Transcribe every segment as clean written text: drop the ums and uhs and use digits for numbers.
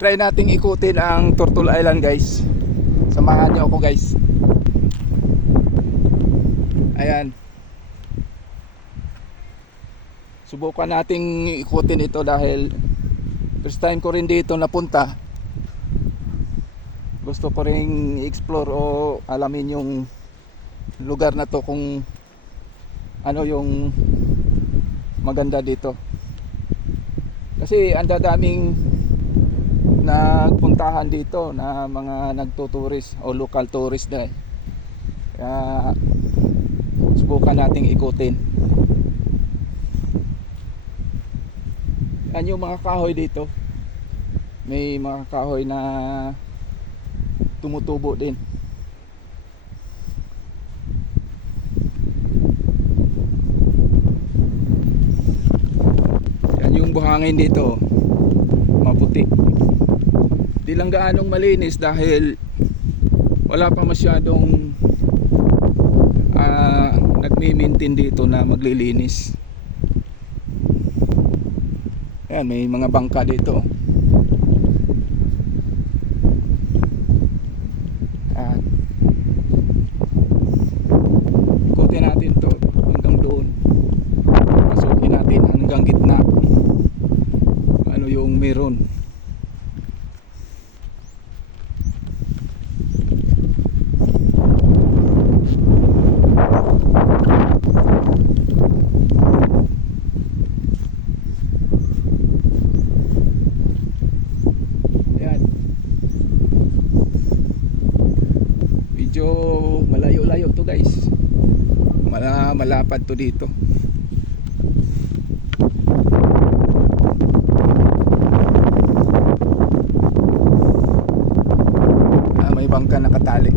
try nating ikutin ang Turtle Island guys. Samahan niyo ako guys. Ayan. Subukan nating ikutin ito dahil first time ko rin dito napunta. Gusto ko ring i-explore o alamin yung lugar na to, kung ano yung maganda dito. Kasi ang dadaming nagpuntahan dito na mga nagtuturis o local tourist na. Kaya subukan nating ikutin. Yan yung mga kahoy dito. May mga kahoy na tumutubo din. Yan yung buhangin dito, maputi. Di lang gaanong malinis dahil wala pa masyadong nagmi-maintain dito na maglilinis. Ayan, may mga bangka dito. Ayan. Ikutin natin to hanggang doon. Pasukin natin hanggang gitna. Ano yung meron. Medyo malayo-layo to guys. Malapad to dito. May bangka nakatali.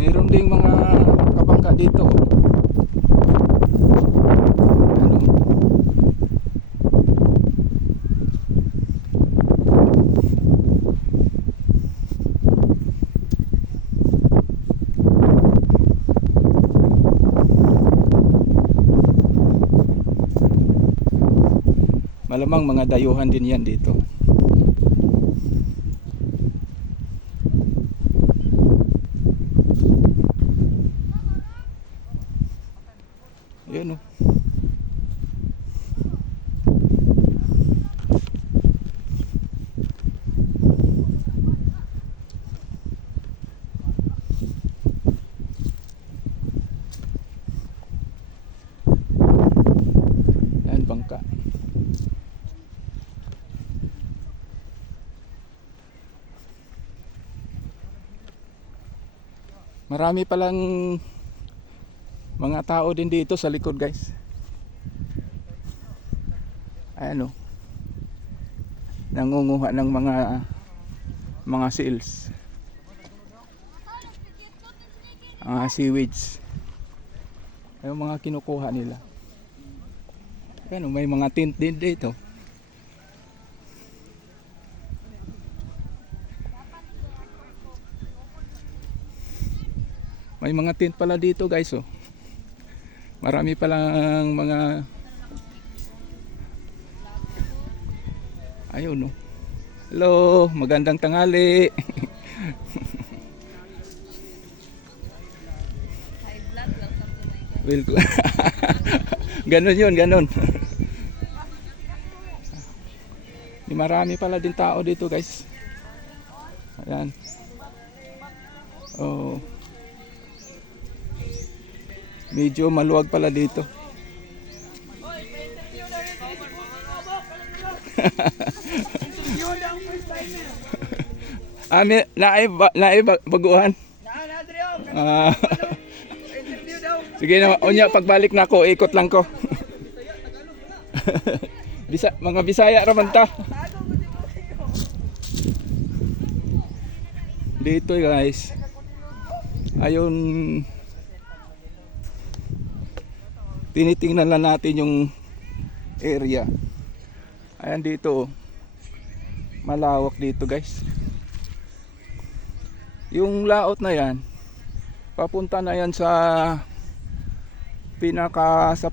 Meron ding mga kabangka dito. Ano? Malamang mga dayuhan din yan dito. Ayan o. Ayan, bangka. Marami palang mga tao din dito sa likod guys. Ayan o. Nangunguha ng mga seals. Mga seaweeds. Yung mga kinukuha nila. Ayan o, may mga tint din dito. May mga tent pala dito guys oh. Marami palang mga ayun no. Hello, magandang tanghali. Welcome. Ganon yun, ganon. Marami pala din tao dito guys. Ayan. Oh. Medyo maluwag pala dito. Naay baguhan. Sige na, unya pagbalik na ako, ikot lang ko. Mga Bisaya raman ta. Dito guys. Ayun, tinitingnan lang natin yung area. Ayan dito, malawak dito guys. Yung laot na yan, papunta na yan sa pinaka sa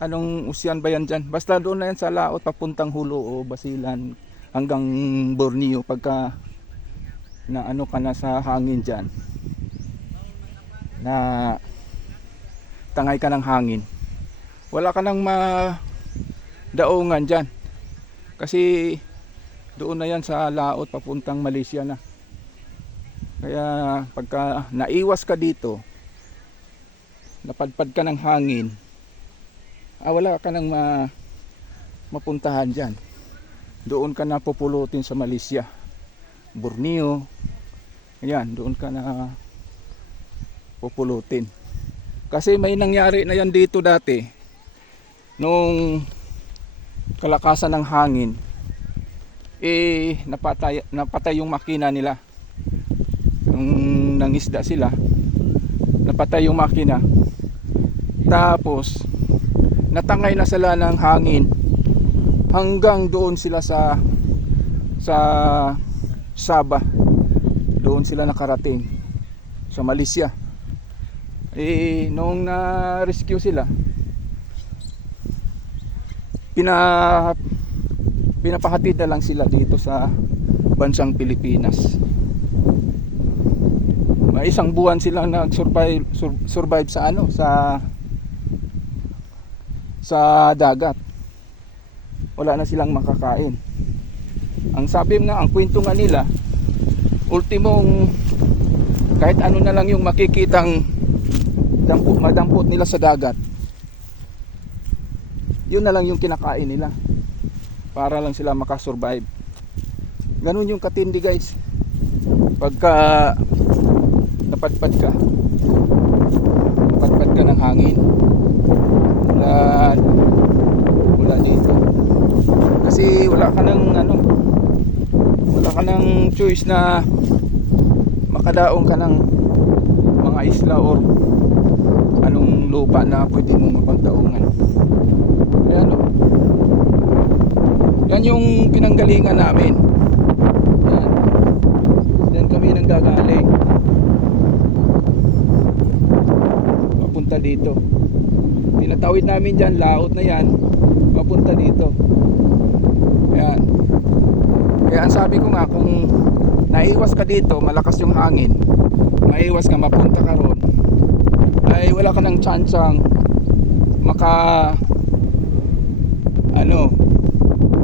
anong usyan ba yan dyan? Basta doon na yan sa laot papuntang Hulo o Basilan hanggang Borneo pagka na ano ka na sa hangin dyan, na tangay ka ng hangin, wala ka nang madaongan dyan kasi doon na yan sa laot papuntang Malaysia na. Kaya pagka naiwas ka dito, napadpad ka ng hangin, wala ka nang mapuntahan dyan. Doon ka na pupulutin sa Malaysia, Borneo. Ayan, doon ka na pupulutin. Kasi may nangyari na yan dito dati. Nung kalakasan ng hangin, napatay yung makina nila. Nung nangisda sila, napatay yung makina. Tapos natangay na sila ng hangin hanggang doon sila sa Sabah. Doon sila nakarating sa Malaysia. Nung na-rescue sila, pinapahatid na lang sila dito sa bansang Pilipinas. May isang buwan silang nag-survive sa dagat. Wala na silang makakain. Ang kwento nga nila, ultimong kahit ano na lang yung makikitang madampot nila sa dagat, yun na lang yung kinakain nila para lang sila makasurvive. Ganun yung katindi guys pagka napadpad ka ng hangin mula dito, kasi wala ka ng choice na makadaong ka ng mga isla or anong lupa na pwede mong mapagdaungan. Ayan o, yan yung pinanggalingan namin. Yan, yan kami nanggagaling papunta dito. Tinatawid namin dyan, laot na yan, papunta dito. Ayan. Kaya ang sabi ko nga, kung naiwas ka dito, malakas yung hangin, maiwas ka, mapunta ka ron, ay wala ka ng tsansang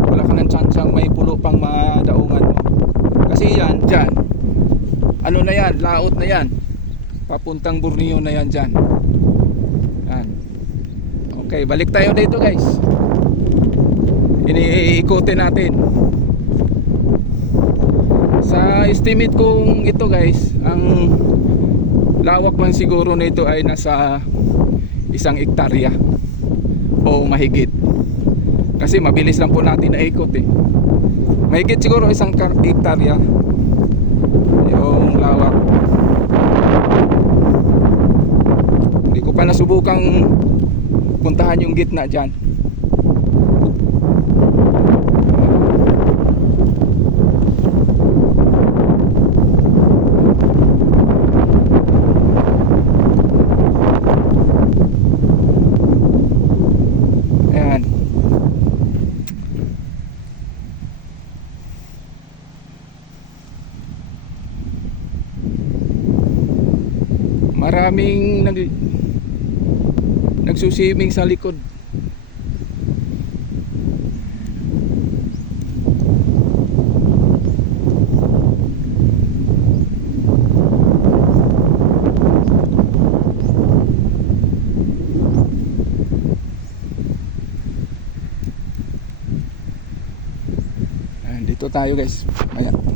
wala ka ng tsansang may pulo pang madaungan mo. Kasi yan, dyan, ano na yan, laot na yan, papuntang Borneo na yan dyan. Yan. Okay, balik tayo dito guys. Iniikutin natin. Sa estimate kong ito guys, ang lawak man siguro nito ay nasa 1 hektarya o mahigit. Kasi mabilis lang po natin na ikot eh. Mahigit siguro 1 hektarya yung lawak. Hindi ko pa nasubukang puntahan yung gitna dyan. Maraming nagsusiming sa likod. Dito tayo guys. Ayan.